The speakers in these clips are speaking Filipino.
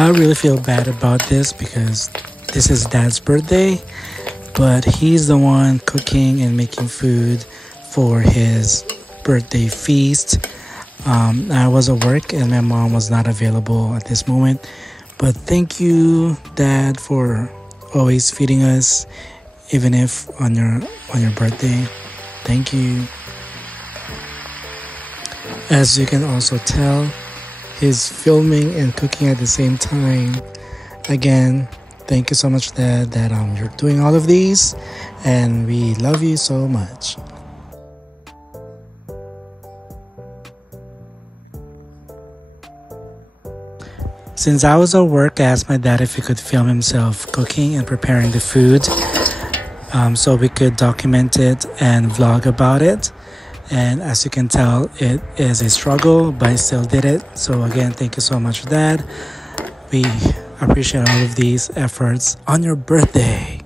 I really feel bad about this because this is Dad's birthday, but he's the one cooking and making food for his birthday feast. I was at work and my mom was not available at this moment, but thank you, Dad, for always feeding us, even if on your birthday. Thank you. As you can also tell, he's filming and cooking at the same time. Again, thank you so much, Dad, that you're doing all of these, and we love you so much. Since I was at work, I asked my dad if he could film himself cooking and preparing the food, so we could document it and vlog about it. And as you can tell, it is a struggle, but I still did it. So again, thank you so much, Dad. We appreciate all of these efforts on your birthday.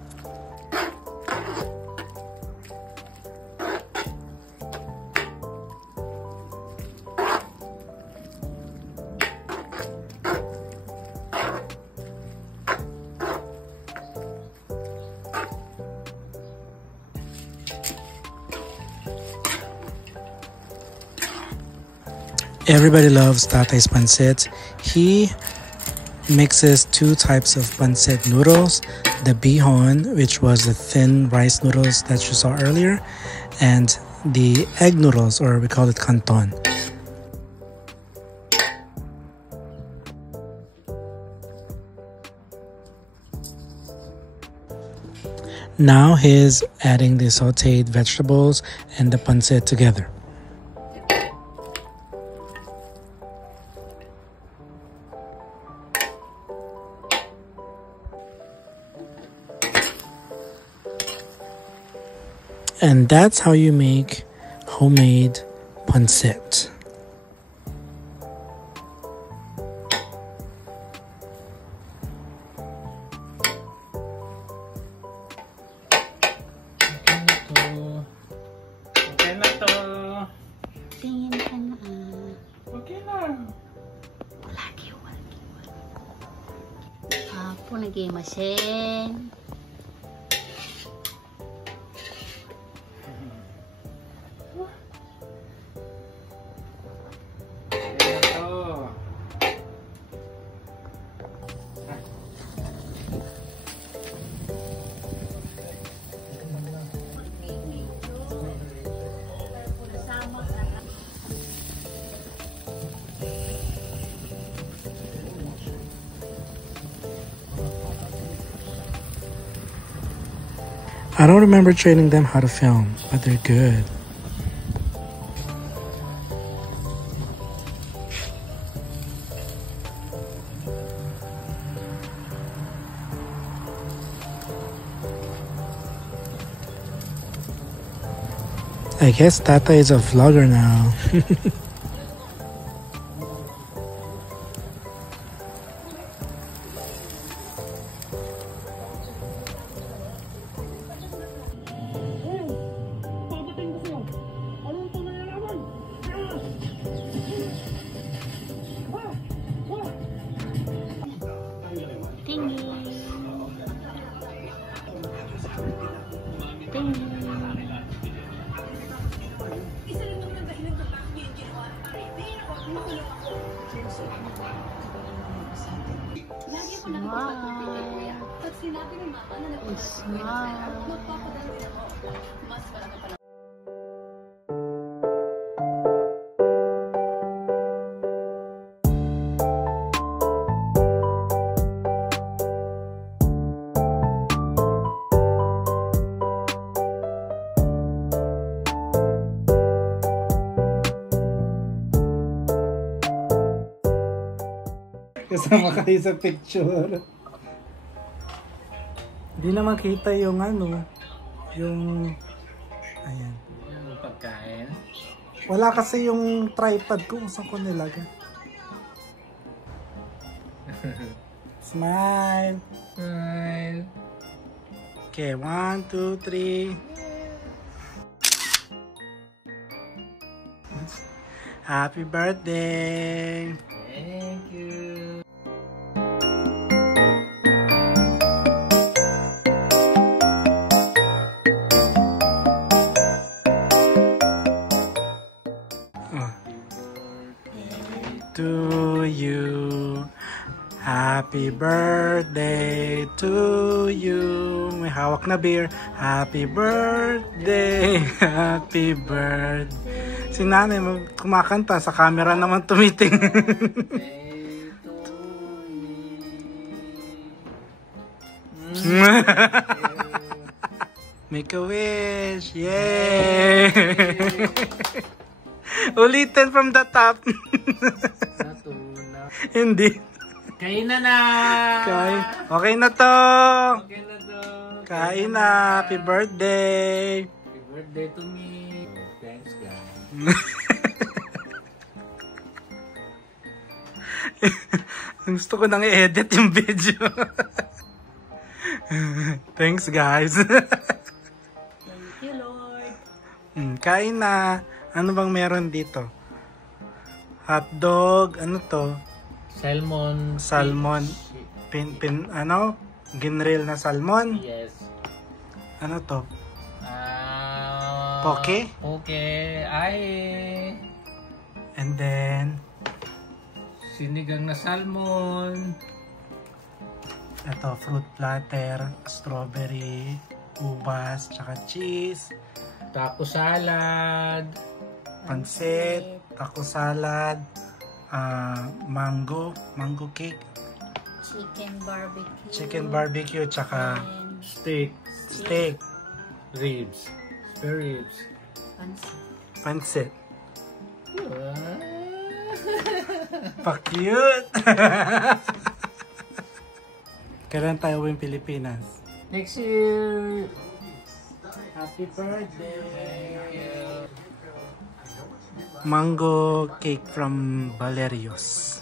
Everybody loves Tatay's pancit. He mixes two types of pancit noodles, the bihon, which was the thin rice noodles that you saw earlier, and the egg noodles, or we call it canton. Now he's adding the sauteed vegetables and the pancit together. And that's how you make homemade pancit. Okay na to. Tingin ka na. Okay na. Wala. Apo, nagimasen. I don't remember training them how to film, but they're good. I guess Tata is a vlogger now. Kasama kayo sa picture. Hindi na makita yung yung ayan. Yung pagkain. Wala kasi yung tripod ko, saan ko nilagay. Smile. Smile. Okay, 1, 2, 3. Happy birthday. Thank you. to you. Happy birthday to you. May hawak na beer. Happy birthday. Happy birthday. Si nanay kumakanta, sa camera naman tumiting. Make a wish. Yay. Ulitin from the top. Hindi. Kain na na! Okay na to. Okay na to. Kain na. Happy birthday. Happy birthday to me. Thanks, guys. Gusto ko nang i-edit yung video. Thanks, guys. Thank you, Lord. Kain na. Ano bang meron dito? Hotdog. Ano to? Salmon. Salmon. Fish. Ginrill na salmon. Yes. Ano to? Poke? Poke. Ay. And then, Sinigang na salmon. ito, fruit platter, strawberry, ubas, tsaka cheese, Taco salad. pansit, taco salad, mango cake, chicken barbecue, tsaka and Steak. steak, Ribs. Spare ribs. pansit. Ah. Pa-cute! Kailan tayo uwing Pilipinas? Next year. Happy birthday! Mango cake from Valerios.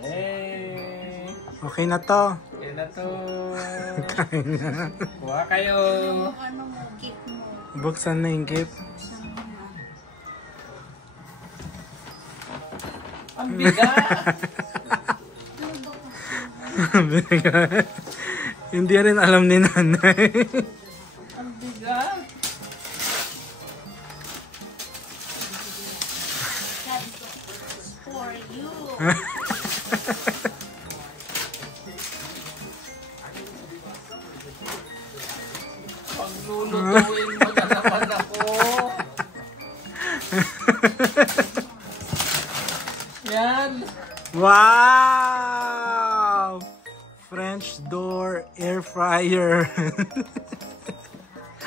Yay! Okay na to. Okay na to. Kain na. Kuha kayo. ano mo, gift mo. Buksan na yung gift. Ang bigat. Hindi rin alam ni nanay. Ang bigat. That's for you. Paglulutuin mo na naman ako. Yan. Wow! French door air fryer.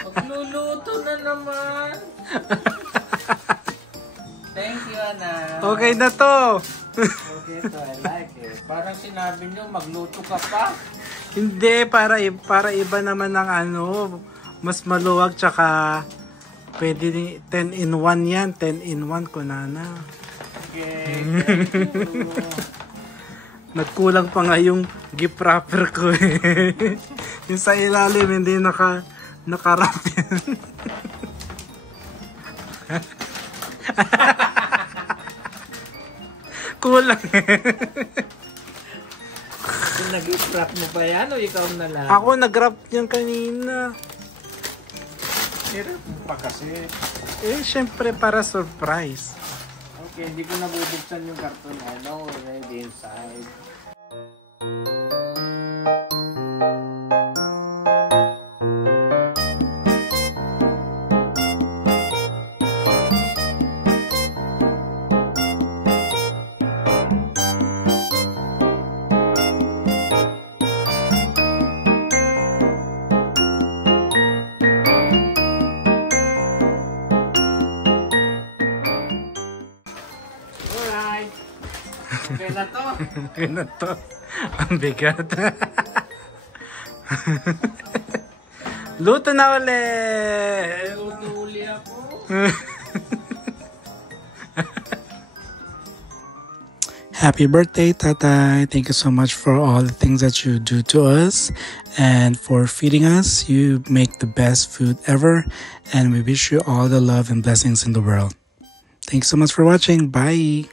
Pagluluto na naman. Thank you, Ana. Okay na to. Okay to, I like it. Parang sinabi nyo, magluto ka pa. Hindi, para iba naman ng mas maluwag, tsaka pwede 10 in 1 yan. 10 in 1 ko na. Okay, thank you. Nagkulang pa nga yung gift wrapper ko eh. Yung sa ilalim hindi nakarap yan. Kulang eh. Nag-gift wrap mo pa yan o ikaw na lang? Ako nag-wrap yan kanina. Hirap mo pa kasi. Eh, syempre para surprise. Okay, hindi ko nabubuksan yung karton. I know already inside. Alright. Okay na to. Okay na to. Ang bigat. Luto na ulit. Luto uli ako. Happy birthday, Tatay. Thank you so much for all the things that you do to us and for feeding us. You make the best food ever, and we wish you all the love and blessings in the world. Thanks so much for watching. Bye.